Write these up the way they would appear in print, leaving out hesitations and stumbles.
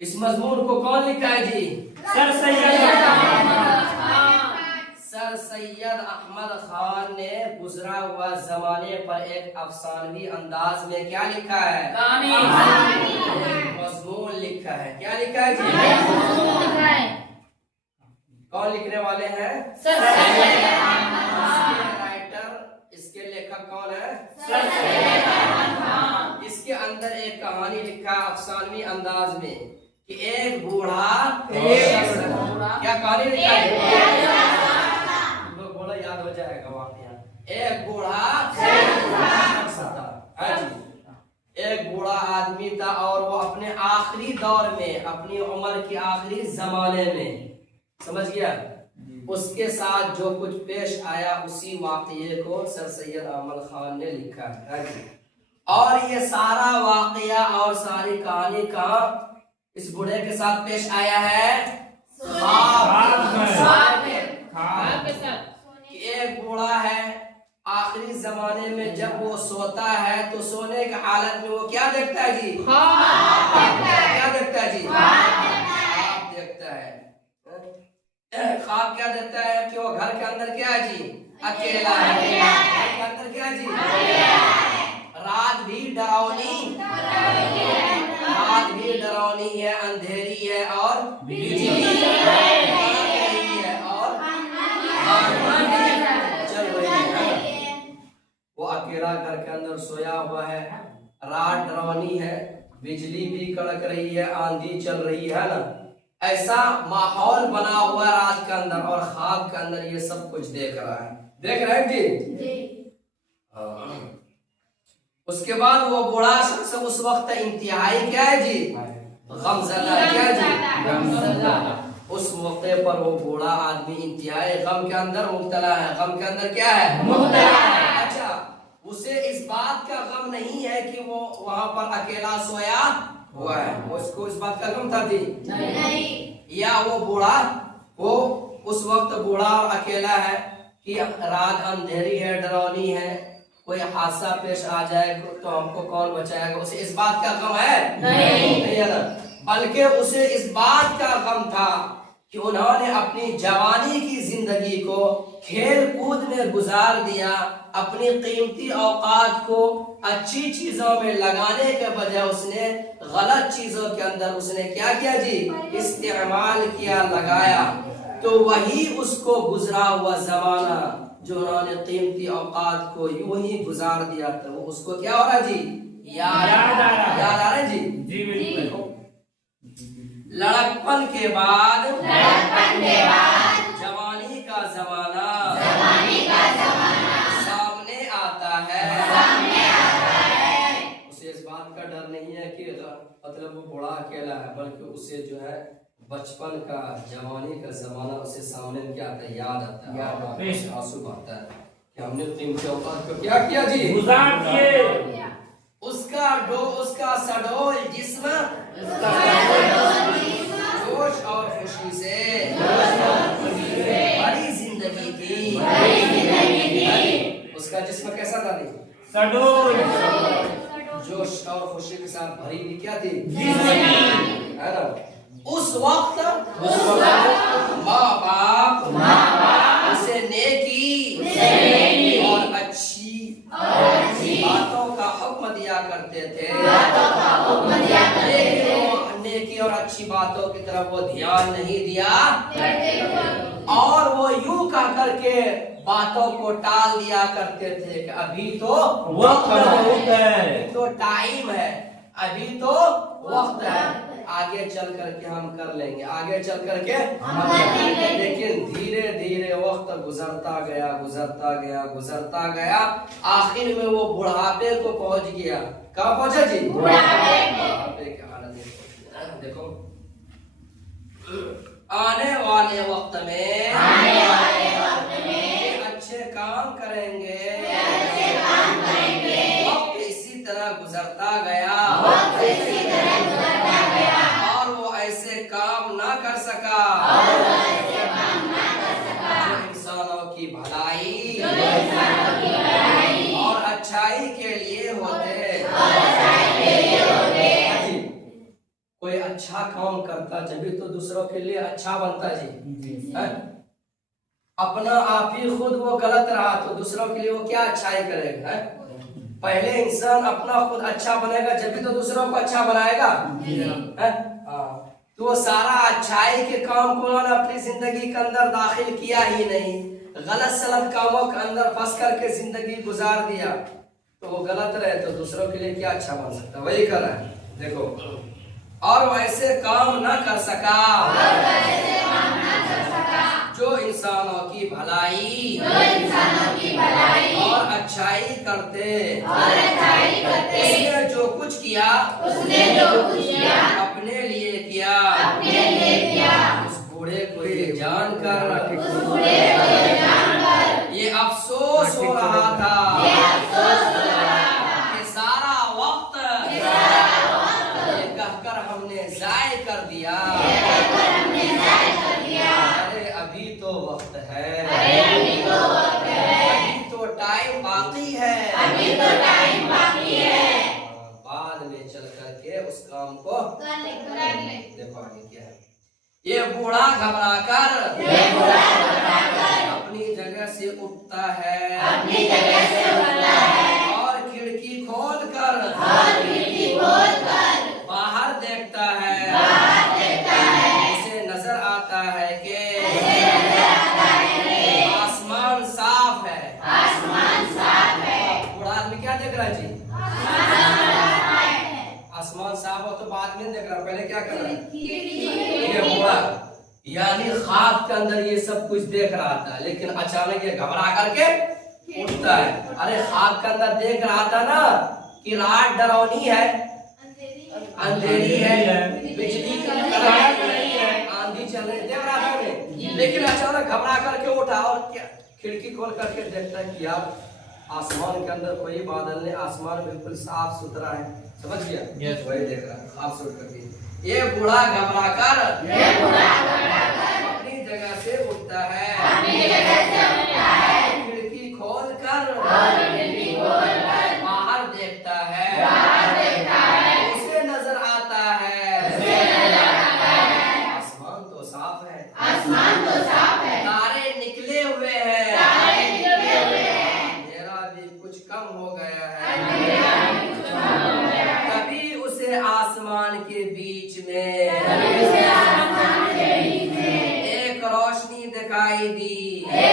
इस मजमून को कौन लिखा है जी? सर सैयद अहमद खान ने गुजरा हुआ जमाने पर एक अफसानवी अंदाज में क्या लिखा है? मजमून लिखा है। क्या लिखा है जी? कौन लिखने वाले हैं? राइटर, इसके लेखक कौन है? इसके अंदर एक कहानी लिखा है अफसानवी अंदाज में कि एक बूढ़ा क्या कहानी लिखा है? बोला याद हो जाएगा वाकया। एक बूढ़ा एक बूढ़ा आदमी था और वो अपने आखिरी दौर में, अपनी उम्र की आखिरी जमाने में, समझ गया, उसके साथ जो कुछ पेश आया उसी वाकये को सर सैयद अहमद खान ने लिखा है। और ये सारा वाकया और सारी कहानी कहाँ इस बूढ़े के साथ पेश आया है? एक बूढ़ा है आखिरी जमाने में, जब वो सोता है तो सोने की हालत में वो क्या देखता है जी? क्या देखता है जी? ख्वाब देखता है। ख्वाब क्या देखता है कि वो घर के अंदर क्या है जी? अकेला है। घर के अंदर क्या है जी? रात भी डरावनी, रात भी डरावनी है, अंधेरी है और बिजली है और चल रही है। वो अकेला घर के अंदर सोया हुआ है, रात डरावनी है, बिजली भी कड़क रही है, आंधी चल रही है ना, ऐसा माहौल बना हुआ रात के अंदर और ख्वाब के अंदर ये सब कुछ देख रहा है। देख रहे हैं जी? हाँ। उसके बाद वो बूढ़ा शख्स उस वक्त इंतहाई क्या है जी? गमज़दा। क्या है जी? उस मौके पर वो बूढ़ा आदमी इंतहाई गम के अंदर मुब्तला है। गम के अंदर क्या है? मुब्तला है। अच्छा, उसे इस बात का गम नहीं है कि वो वहां पर अकेला सोया हुआ है, उसको इस बात का गम था जी? नहीं। या वो बूढ़ा, वो उस वक्त बूढ़ा और अकेला है कि रात अंधेरी है, डरावनी है, कोई हादसा पेश आ जाए तो हमको कौन बचाएगा, उसे इस बात का गम है? नहीं है ना, बल्कि उसे इस बात का गम था कि उन्होंने अपनी जवानी की जिंदगी को खेल कूद में गुजार दिया, अपनी कीमती औकात को अच्छी चीजों में लगाने के बजाय उसने गलत चीजों के अंदर उसने क्या किया जी? इस्तेमाल किया, लगाया। तो वही उसको गुजरा हुआ जमाना जो उन्होंने कीमती औकात को यूं ही गुजार दिया था, वो उसको क्या हो रहा जी? याद आ रहा है जी? जी बिल्कुल। लड़कपन के बाद जवानी का जमाना सामने आता है। उसे इस बात का डर नहीं है कि मतलब वो बूढ़ा अकेला है, बल्कि उसे जो है बचपन का, जवानी का जमाना उसे सामने क्या आता है? याद आता है, आंसू आता है कि हमने कीमती औकात को क्या किया जी? गुजार दिए। उसका सडोल जिस्म जोश और खुशी से बड़ी जिंदगी थी। उसका जिस्म कैसा था? सडोल, जोश और खुशी के साथ भरी हुई क्या थी? है ना। उस वक्त माँ बाप उसे नेकी और अच्छी बातों का हुक्म दिया करते थे, लेकिन नेकी और अच्छी बातों की तरफ वो ध्यान नहीं दिया और वो यूं कह करके बातों को टाल दिया करते थे कि अभी तो वक्त है, तो टाइम है, अभी तो वक्त है, आगे चल करके हम कर लेंगे, आगे चल करके हम कर लेंगे। लेकिन धीरे धीरे वक्त गुजरता गया, गुजरता गया, गुजरता गया, आखिर में वो बुढ़ापे को पहुंच गया। कहाँ पहुंचा जी? बुढ़ापे की हालत। देखो, आने वाले वक्त में अच्छे काम करेंगे, वक्त इसी तरह गुजरता गया और वो ऐसे काम ना कर सका जो इंसानों की भलाई और अच्छाई के लिए होते। कोई अच्छा काम करता जब तो दूसरों के लिए अच्छा बनता जी है? अपना आप ही खुद वो गलत रहा तो दूसरों के लिए वो क्या अच्छाई करेगा है? पहले इंसान अपना खुद अच्छा बनेगा जब तो दूसरों को अच्छा बनाएगा है? तो वो सारा अच्छाई के काम को उन्होंने अपनी जिंदगी के अंदर दाखिल किया ही नहीं, गलत सलत कामों के अंदर फंस करके जिंदगी गुजार दिया, तो वो गलत रहे तो दूसरों के लिए क्या अच्छा बन सकता, वही कर रहा है। देखो, और वैसे काम न कर सका जो इंसानों की भलाई और अच्छाई करते, उसने जो कुछ किया अपने लिए किया, उस बूढ़े को ये जानकर ये अफसोस हो रहा था कि सारा वक्त ये कहकर हमने जाय कर दिया। अरे अभी तो वक्त है, अभी तो टाइम बाकी है, बाद में चल करके उस काम को देखो आगे क्या है। ये बूढ़ा घबरा कर अपनी जगह से उठता है और खिड़की खोल कर बाहर देखता है, उसे नजर आता है कि आसमान साफ है। बूढ़ा आदमी क्या देख रहा है जी? आसमान साफ हो तो बाद में देख रहा, पहले क्या कर रहा है? ये बूढ़ा यानी ख्वाब के अंदर ये सब कुछ देख रहा था, लेकिन अचानक ये घबरा करके उठता है। अरे ख्वाब के अंदर देख रहा था ना कि रात डरावनी है, अंधेरी है, बिजली कड़ाक रही है, आंधी चल रही, देख रहा था उन्हें, लेकिन अचानक घबरा करके उठा और क्या खिड़की खोल करके देखता है कि यार आसमान के अंदर कोई बादल नहीं, आसमान बिल्कुल साफ सुथरा है। समझ गया? वही देख रहा है साफ सुथरा। ये बूढ़ा घबरा कर अपनी जगह से उठता है, खिड़की खोल कर बाहर देखता है, उसे नजर आता है आसमान तो साफ है, तारे निकले हुए हैं, अंधेरा भी कुछ कम हो गया है। तभी उसे आसमान के बीच में एक रोशनी दिखाई दी। है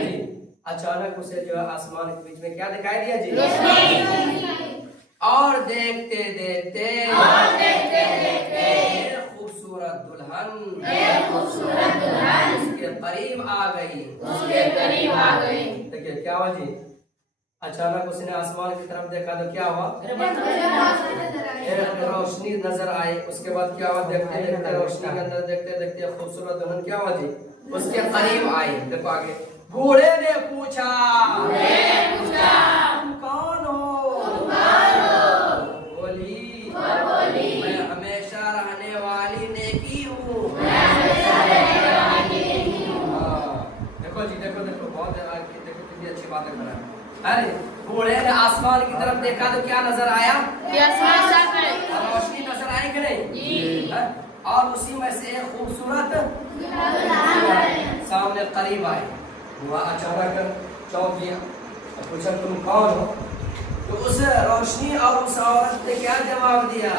जी? अचानक उसे जो आसमान के बीच में क्या दिखाई दिया जी? और देखते देखते खूबसूरत दुल्हन उसके करीब आ गई। देखिए क्या हुआ जी? अचानक उसने आसमान की तरफ देखा तो क्या हुआ? रोशनी नजर आई। उसके बाद क्या हुआ? देखते देखते रोशनी के अंदर देखते देखते खूबसूरत दुल्हन क्या हुआ जी? उसके करीब आई। देखो आगे, बूढ़े ने पूछा तुम कौन हो? बोली मैं हमेशा रहने वाली नेकी हूँ। देखो जी, देखो बहुत देखो कितनी अच्छी बातें कर रहा है। अरे बूढ़े ने आसमान की तरफ देखा तो क्या नजर आया? रोशनी नजर आई कि नहीं? और उसी में से एक खूबसूरत सामने करीब आए। वह अचानक चौंक गया और पूछा तुम कौन हो? तो उस रोशनी और उस औरत ने क्या जवाब दिया?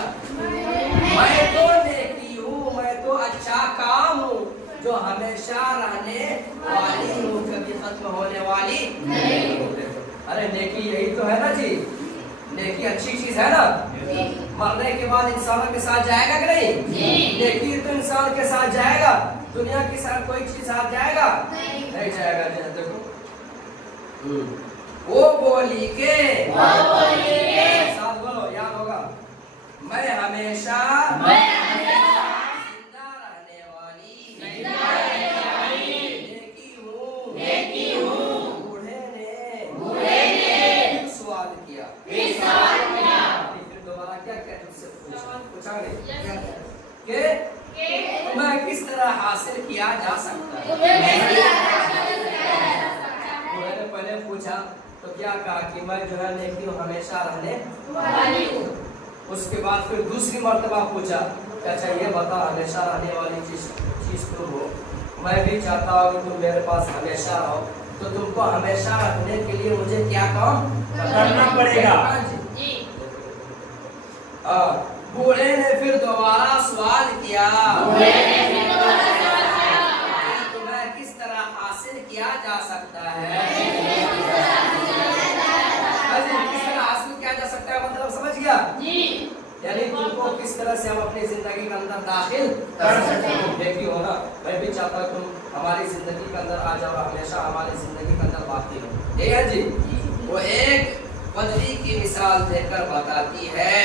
मैं तो नेकी हूँ, मैं तो अच्छा काम हूँ जो हमेशा रहने वाली हूँ, कभी खत्म होने वाली नहीं। अरे नेकी यही तो है ना जी? नेकी अच्छी चीज है ना? मरने के बाद इंसानों के साथ जाएगा कि नहीं? नेकी तो इंसान के साथ जाएगा, दुनिया के साथ कोई चीज साथ जाएगा नहीं जाएगा। देखो वो बोली के साथ बोलो, याद होगा, मैं हमेशा जिंदा रहने वाली नेकी हूँ। बूढ़े ने सवाल किया। फिर दोबारा क्या पूछा कि मैं किस तरह हासिल किया जा सकता है? बूढ़े ने पहले पूछा तो क्या कहा कि मैं जो है नेकी हमेशा रहने वाली हूँ। उसके बाद फिर दूसरी मर्तबा पूछा कि अच्छा ये बता, हमेशा रहने वाली चीज तुम हो, मैं भी चाहता हूँ कि तुम मेरे पास हमेशा रहो, तो तुमको हमेशा रखने के लिए मुझे क्या काम करना पड़ेगा? बूढ़े ने फिर दोबारा सवाल किया, तुम्हें किस तरह हासिल किया जा सकता है? किस तरह हासिल किया जा सकता है, मतलब समझ गया? यानी तुमको किस तरह से हम अपनी जिंदगी के अंदर दाखिल कर सकते हैं। देखी हो ना, मैं भी चाहता हूँ तुम हमारी जिंदगी के अंदर आ जाओ, हमेशा हमारी जिंदगी के अंदर बाकी हो। ठीक है जी? वो एक बदली की मिसाल देकर बताती है,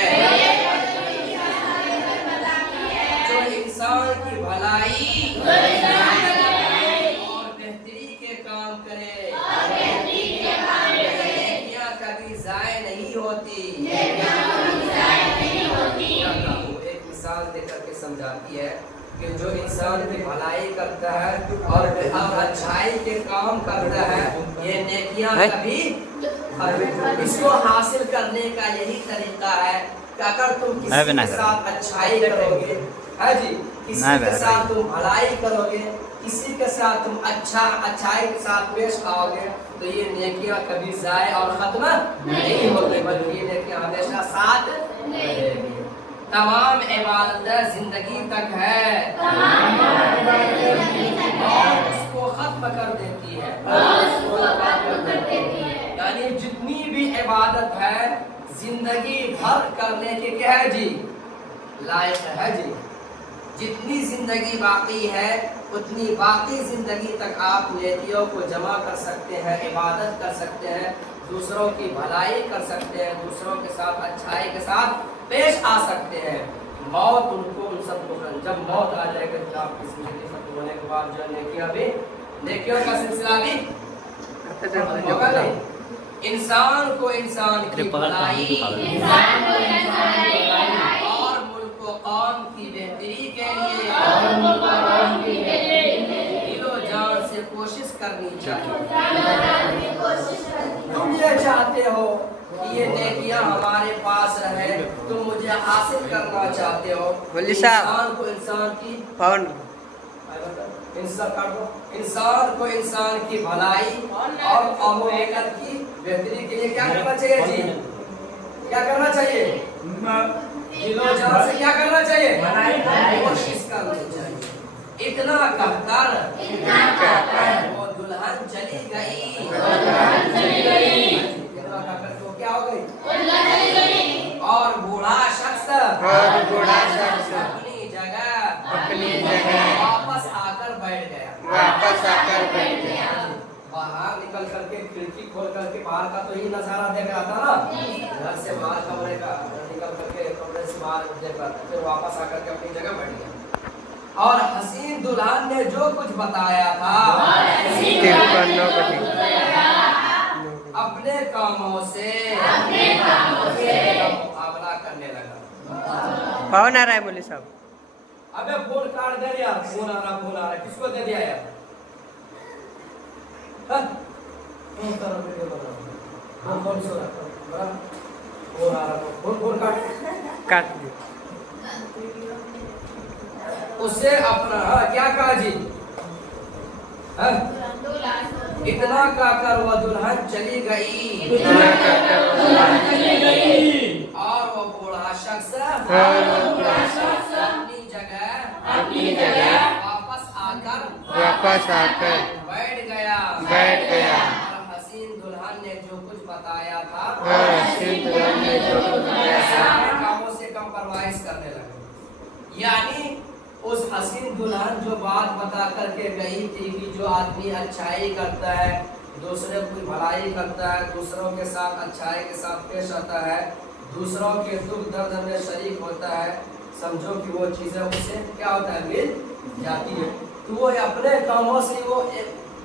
जो इंसान की भलाई और बेहतरी के काम करे, नेकियां कभी जाय नहीं होती। एक मिसाल देकर के समझाती है कि जो इंसान की भलाई करता है और अच्छाई के काम करता है, ये नेकियां कभी, इसको हासिल करने का यही तरीका है कि अगर तुम किसी के साथ अच्छाई करोगे, है जी, किसी के साथ तुम भलाई करोगे, किसी के साथ तुम अच्छाई के साथ पेश आओगे, तो ये नेकियां कभी जाए और खत्म नहीं होगी, बल्कि ये नेकियां हमेशा साथ रहेगी। तमाम इबादतें जिंदगी तक है और उसको खत्म कर देती है। यानी जितनी भी इबादत है जिंदगी भर करने के क्या है जी, लायक है जी। जितनी जिंदगी बाकी है उतनी बाकी जिंदगी तक आप नेकियों को जमा कर सकते हैं, इबादत कर सकते हैं, दूसरों की भलाई कर सकते हैं, दूसरों के साथ अच्छाई के साथ पेश आ सकते हैं। मौत उनको उन सबको, जब मौत आ जाएगी तो आपकी जिंदगी खत्म होने के बाद जो नेकियों का सिलसिला भी होगा नहीं। इंसान को इंसान की भलाई और मुल्क व कौम की बेहतरी के लिए दिलो जान से कोशिश करनी चाहिए। तुम ये चाहते हो कि ये नेकियां हमारे पास रहे, तुम मुझे हासिल करना चाहते हो, इंसान को इंसान की इंसान को इंसान की भलाई और मुल्क की बेहतरी के लिए क्या करना चाहिए जी? क्या करना चाहिए? दिलो जान से क्या करना चाहिए? कोशिश करनी चाहिए। इतना कहकर वो दुल्हन चली गई। इतना कहकर वो क्या हो गई? और बूढ़ा शख्स अपनी जगह वापस आकर बैठ गया। बाहर निकल करके खिड़की खोल करके बाहर का तो ही नजारा देख रहा था ना, घर से बाहर कमरे का निकल करके कमरे से बाहर देख रहा था, फिर वापस आकर के अपनी जगह बैठ गया। और हसीन दुल्हन ने जो कुछ बताया था अपने कामों से मुकाबला करने लगा। कौन आ रहा है बोले साहब? अबे फोन काट दे यार, फोन आ रहा, किसको दे दिया यार? काट दी। उससे अपना क्या कहा जी? इतना कहकर वह दुल्हन चली गई और वो बूढ़ा शख्स अपनी जगह वापस आकर बैठ गया। और हसीन दुल्हन ने जो कुछ बताया था कामों से कंप्रोमाइज करने लगे। यानी उस हसीन दुल्हन जो बात बता करके गई थी कि जो आदमी अच्छाई करता है, दूसरे की भलाई करता है, दूसरों के साथ अच्छाई के साथ पेश आता है, दूसरों के दुख दर्द में शरीक होता है, समझो कि वो चीजें उसे क्या होता है, मिल जाती है। तो वो अपने कामों से वो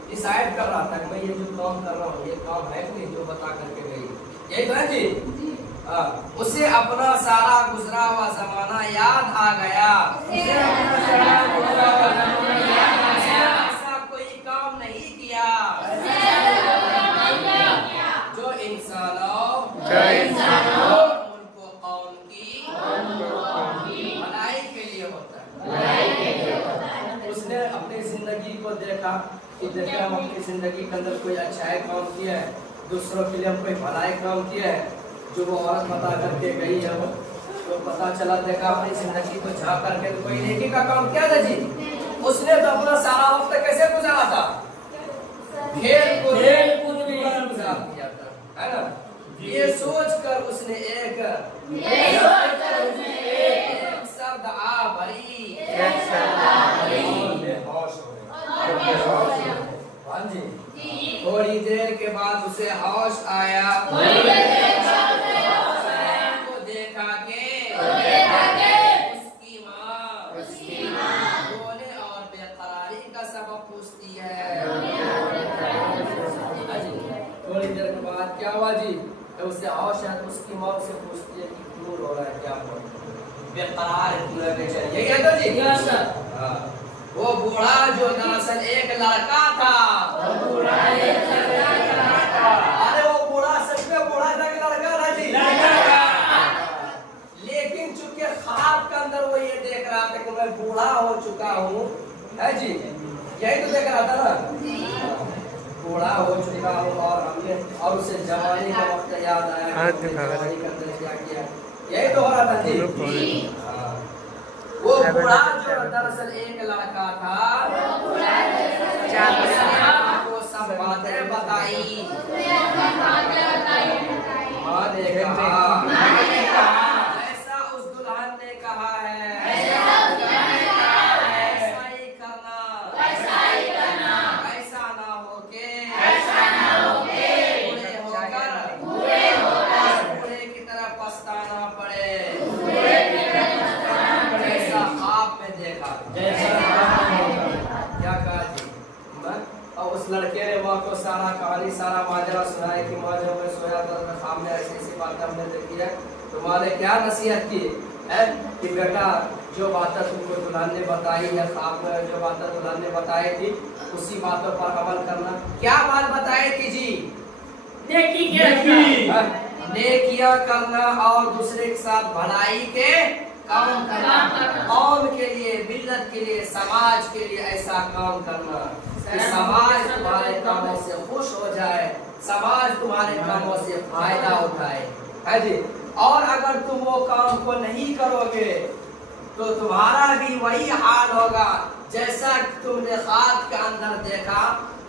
डिसाइड कर रहा था कि मैं ये जो काम कर रहा हूँ ये काम है कि नहीं, जो बता करके गई। यही तो है जी। उसे अपना सारा गुजरा हुआ जमाना याद आ गया। ऐसा कोई काम नहीं किया जो इंसानों मुल्क व कौम की देखा कि जैसे हम अपनी जिंदगी के अंदर कोई अच्छाई काम किया है, दूसरों के लिए हम कोई भलाई काम किया है, जो वो औरत बता करके गई है, वो तो पता चला देखा अपनी जिंदगी को झाँक करके कोई नेकी का काम किया था जी। उसने तो अपना सारा वक्त कैसे गुजारा था? खेल कूद में गुजार दिया था, है ना? ये सोच कर उसने एक शब्द आ भरी, हाँ जी। थोड़ी देर के बाद उसे होश आया, को देखा के उसकी माँ रोने और बेकरारी का सबब पूछती है। हाँ जी। थोड़ी देर के बाद क्या हुआ जी? उससे होश है, उसकी माँ से पूछती है कि क्यों रो रहा है, क्या बेकरार क्यों है, बेचैन? यही है तो जी। हाँ। वो बूढ़ा जो दरअसल एक लड़का था, अरे वो बूढ़ा सच में बूढ़ा था कि लड़का था जी? लेकिन चूंकि ख्वाब के अंदर वो ये देख रहा था कि मैं बूढ़ा हो चुका हूँ, है जी, यही तो देख रहा था ना, बूढ़ा हो चुका हूँ और हमने और उसे जवानी का वक्त याद आया, जवानी के अंदर क्या किया, यही तो हो रहा था जी। वो बूढ़ा जो दरअसल एक लड़का था, वो सब बातें बताई, माँ ने कहा ऐसा उस दुल्हन ने कहा है, ऐसा ही करना, ऐसा ना होके बुरे होकर बुरे की तरह पछताना पड़े, जैसा ख्वाब में देखा। क्या कहा जी? और उस लड़के ने माँ को सारा कहानी सारा माजरा सुनाया कि माँ जब मैं सोया था तो ख्वाब में ऐसी ऐसी बातें हमने देखी है। तो माँ ने क्या नसीहत की है कि बेटा जो बातें तुमको दुल्हन ने बताई है, ख्वाब में जो बातें दुल्हन ने बताई थी उसी बातों पर अमल करना। क्या बात बताई थी जी? नेकियां करना और दूसरे के साथ भलाई के काम करना, कौम के लिए, मिल्लत के लिए, समाज के लिए ऐसा काम करना कि समाज तुम्हारे कामों से खुश हो जाए, समाज तुम्हारे कामों से फायदा उठाए, है जी। और अगर तुम वो काम को नहीं करोगे तो तुम्हारा भी वही हाल होगा जैसा तुमने ख्वाब के अंदर देखा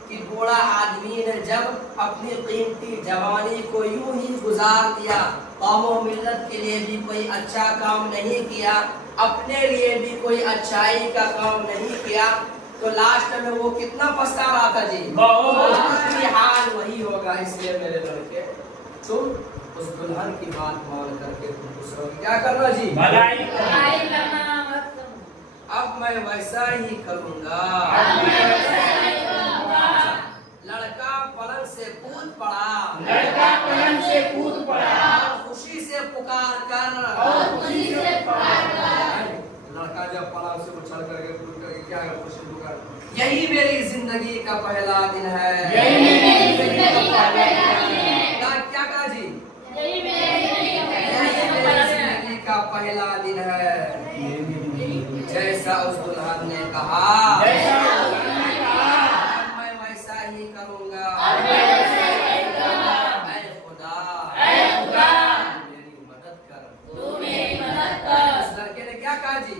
कि बूढ़ा आदमी ने जब अपनी कीमती जवानी को यूं ही गुजार दिया, कौमों मिल्लत के लिए भी कोई अच्छा काम नहीं किया, अपने लिए भी कोई अच्छाई का काम नहीं किया, तो लास्ट में वो कितना पछता रहा था जी। बहुत हाल वही होगा। इसलिए मेरे लड़के तुम उस दुल्हन की बात मान करके दूसरों की क्या करना जी? भलाई करना। अब मैं वैसा ही करूँगा। लड़का पलंग से कूद पड़ा, और खुशी से पुकार कर, लड़का जब पलंग से उछल करके कूद करके क्या है, खुशी पुकार, यही मेरी जिंदगी का पहला दिन है। क्या कहा जी? यही मेरी जिंदगी का पहला दिन है। जैसा उस दुल्हन ने कहा मैं वैसा ही करूँगा। खुदा मेरी मदद कर। उस लड़के ने क्या कहा जी?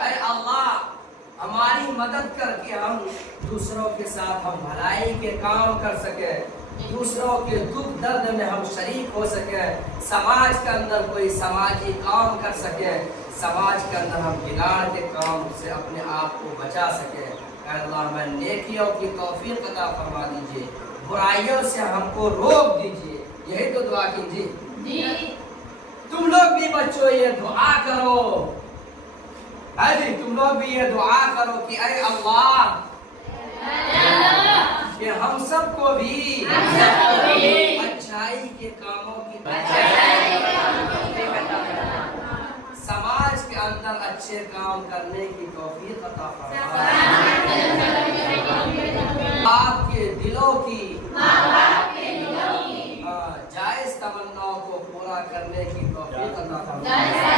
अरे अल्लाह हमारी मदद करके हम दूसरों के साथ हम भलाई के काम कर सके, दूसरों के दुख दर्द में हम शरीक हो सके, समाज के अंदर कोई समाजी काम कर सके, समाज के अंदर हम बिगाड़ के काम से अपने आप को बचा सके। अल्लाह मैं नेकियों की तौफीक अता फरमा दीजिए, बुराइयों से हमको रोक दीजिए। यही तो दुआ कीजिए। तुम लोग भी बच्चों ये दुआ करो, है जी, तुम लोग भी ये दुआ करो कि अरे अल्लाह कि हम सबको भी अच्छाई के कामों की, समाज के अंदर अच्छे काम करने की तौफीक अता फरमाए। आपके दिलों की जायज तमन्नाओं को पूरा करने की तौफीक अता फरमाए।